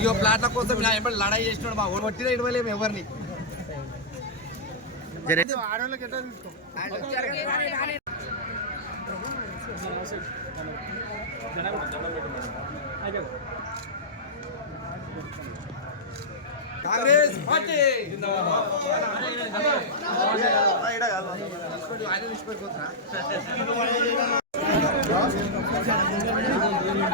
ఇగో ప్లాట్ల కోసం ఇలా ఎప్పుడు లడాయి చేసినాడు మా ఊరు కొట్టిన ఇడవలేము ఎవరిని. కాంగ్రెస్ పార్టీ! ఆయన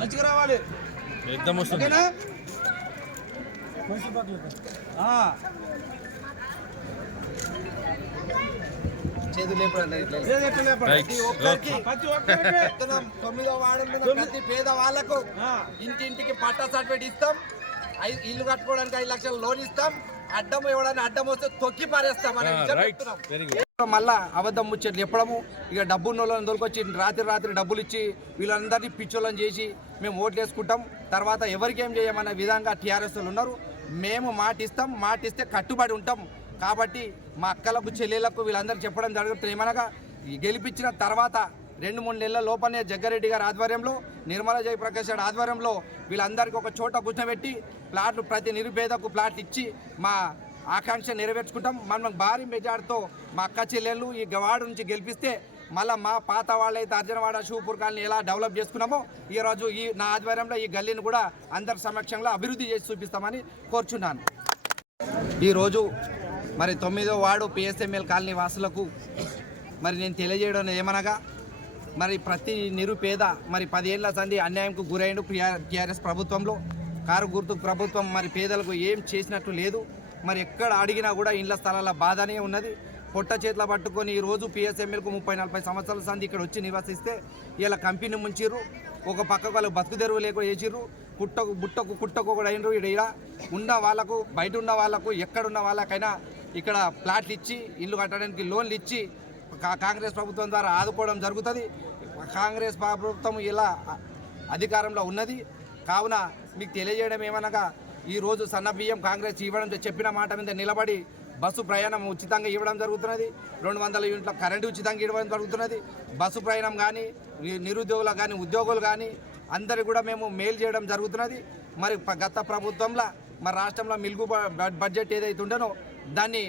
మంచిగా రావాలి. ఎక్దమ్ వస్తుంది. ఓకేనా? తొమ్మిదో మీద ప్రతి పేద వాళ్ళకు ఇంటింటికి పట్టా సర్టిఫికేట్ ఇస్తాం. ఇల్లు కట్టుకోవడానికి ఐదు లక్షలు లోన్ ఇస్తాం. అడ్డం ఇవ్వడానికి అడ్డం వస్తే తొక్కి పారేస్తాం అనే విషయం రైట్ చెప్తున్నాం. మళ్ళా అబద్ధం ముచ్చట్లు చెప్పడము. ఇక డబ్బు ఉన్న వాళ్ళని దొరికొచ్చి రాత్రి రాత్రి డబ్బులు ఇచ్చి వీళ్ళందరినీ పిచ్చోళ్ళని చేసి మేము ఓట్లు వేసుకుంటాం తర్వాత ఎవరికి ఏం చేయమనే విధంగా టీఆర్ఎస్ ఉన్నారు. మేము మాట ఇస్తాం. మాట ఇస్తే కట్టుబడి ఉంటాం. కాబట్టి మా అక్కలకు చెల్లెలకు వీళ్ళందరూ చెప్పడం జరుగుతుంది. ఏమనగా గెలిపించిన తర్వాత రెండు మూడు నెలల లోపలనే జగ్గారెడ్డి గారి ఆధ్వర్యంలో నిర్మల జయప్రకాష్ గారి ఆధ్వర్యంలో వీళ్ళందరికీ ఒక చోట కూర్చోబెట్టి ప్లాట్లు ప్రతి నిరుపేదకు ప్లాట్లు ఇచ్చి మా ఆకాంక్ష నెరవేర్చుకుంటాం. మనం భారీ మెజార్టీతో మా అక్క చెల్లెళ్ళు ఈ గవాడ నుంచి గెలిపిస్తే మళ్ళీ మా పాత వాళ్ళైతే అర్జనవాడ షూపూర్ కాలనీ ఎలా డెవలప్ చేసుకున్నామో ఈ రోజు ఈ నా ఆధ్వర్యంలో ఈ గల్లీని కూడా అందరి సమక్షంలో అభివృద్ధి చేసి చూపిస్తామని కోరుచున్నాను. ఈరోజు మరి తొమ్మిదో వార్డు పిఎస్ఎంఎల్ కాలనీ వాసులకు మరి నేను తెలియజేయడం ఏమనగా మరి ప్రతి నిరుపేద మరి పదేళ్ళ సంధి అన్యాయంకు గురైండు టీఆర్ఎస్ ప్రభుత్వంలో. కారు గుర్తు ప్రభుత్వం మరి పేదలకు ఏం చేసినట్లు లేదు. మరి ఎక్కడ అడిగినా కూడా ఇండ్ల స్థలాల బాధనే ఉన్నది. పొట్ట చేతుల పట్టుకొని ఈ రోజు పిఎస్ఎంఎల్కు ముప్పై నలభై సంవత్సరాల సంది ఇక్కడ వచ్చి నివసిస్తే ఇలా కంపెనీ ముంచిర్రు ఒక పక్క వాళ్ళు బతుకు తెరువు లేక చేసిర్రు కుట్టకు బుట్టకు కుట్టకు కూడా అయినరు ఇక్కడ ఉన్న వాళ్ళకు బయట ఉన్న వాళ్ళకు ఎక్కడున్న వాళ్ళకైనా ఇక్కడ ప్లాట్లు ఇచ్చి ఇల్లు కట్టడానికి లోన్లు ఇచ్చి కా- కాంగ్రెస్ ప్రభుత్వం ద్వారా ఆదుకోవడం జరుగుతుంది. కాంగ్రెస్ ప్రభుత్వం ఇలా అధికారంలో ఉన్నది. కావున మీకు తెలియజేయడం ఏమనగా ఈరోజు సన్నబియ్యం కాంగ్రెస్ ఇవ్వడం చెప్పిన మాట మీద నిలబడి బస్సు ప్రయాణం ఉచితంగా ఇవ్వడం జరుగుతున్నది. రెండు వందల యూనిట్ల కరెంటు ఉచితంగా ఇవ్వడం జరుగుతున్నది. బస్సు ప్రయాణం కానీ నిరుద్యోగులు కానీ ఉద్యోగులు కానీ అందరికి కూడా మేము మేలు చేయడం జరుగుతున్నది. మరి గత ప్రభుత్వంలో మరి రాష్ట్రంలో మిలుగు బడ్జెట్ ఏదైతే ఉండనో దాన్ని